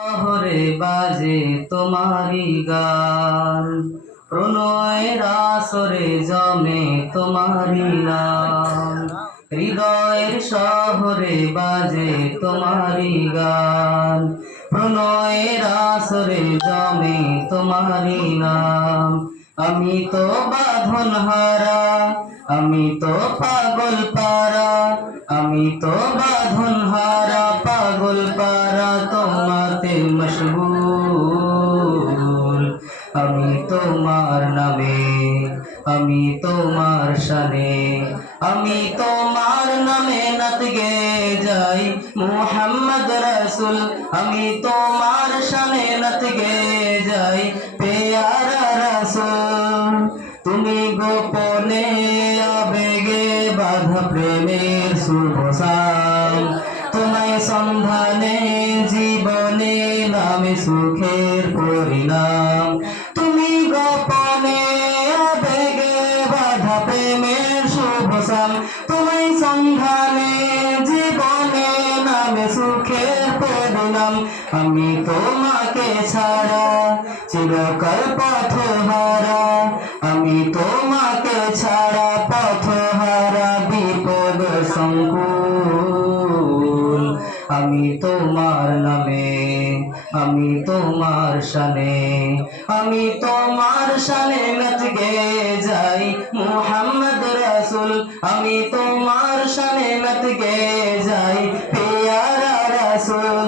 শহরে বাজে তোমারি গান, প্রণয়ের আসরে জমে তোমারি নাম। হৃদয়ের শহরে বাজে তোমারি গান, প্রণয়ের আসরে জমে তোমারি নাম। আমি তো বাঁধন হারা, আমি তো পাগল পারা, আমি তো বাঁধন হারা পাগল পারা তোমাতে মশগুল। আমি তোমার নামে, আমি তোমার শানে, আমি তোমার নামে নাত গে যাই মুহাম্মদ রাসূল। আমি তোমার শানে নাত গে যাই পেয়ারা রাসূল। তুমি গোপনে আবেগে বাঁধা প্রেমের শুভ সাম, তোমায় সন্ধানে জীবনে নামে সুখের পরিণাম। তুমি গোপনে আবেগে বাঁধা প্রেমের শুভ সাম, তোমায় সন্ধানে জীবনে নামে সুখের পরিণাম। আমি তোমাকে ছাড়া চিরকাল পথহারা, আমি তোমাকে ছাড়া পথহারা বিপদ সংকুল। আমি তোমার নামে, আমি তোমার শানে, আমি তোমার শানে নাচ গে যাই মুহাম্মদ রাসূল। আমি তোমার শানে নাচ গে যাই পেয়ারা রাসূল।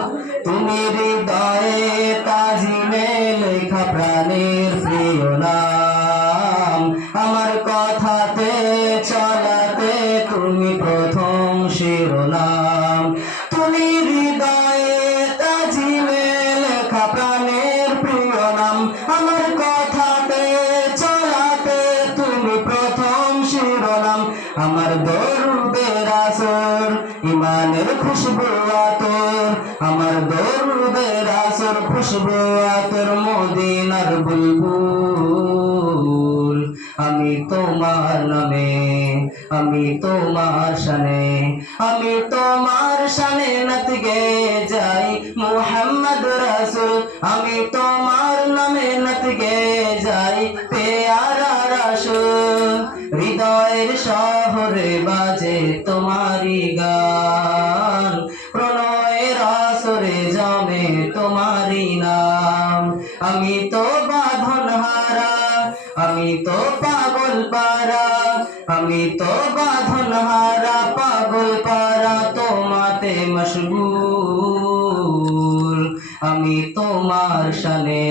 তুমি হৃদয়ে তাজিমে লেখা প্রাণের প্রিয় নাম, আমার কথাতে চলাতে তুমি প্রথম শিরোনাম। তুমি হৃদয়ে তাজিমে লেখা প্রাণের প্রিয় নাম, আমার কথাতে চলাতে তুমি প্রথম শিরোনাম। আমার দরুদের আসর ইমানের খুশবু আতর, আমার দরুদের আসর খুশবু আতর মদিনার বুলবুল। আমি তোমার নামে, আমি তোমার শানে, আমি তোমার শানে নাত গে যাই মুহাম্মদ রাসূল। আমি তোমার নামে নাত গে যাই পেয়ারা রাসূল। হৃদয়ের শহরে বাজে তোমারি গান, প্রণয়ের আসরে জমে তোমারি নাম। আমি তো বাঁধন হারা, আমি তো পাগল পারা, আমি তো বাঁধন হারা পাগল পারা তোমাতে মশগুল। আমি তোমার শানে,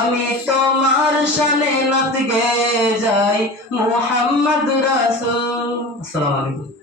আমি তোমার শানে নাত গে যাই মুহাম্মদ রাসূল। আসসালামু আলাইকুম।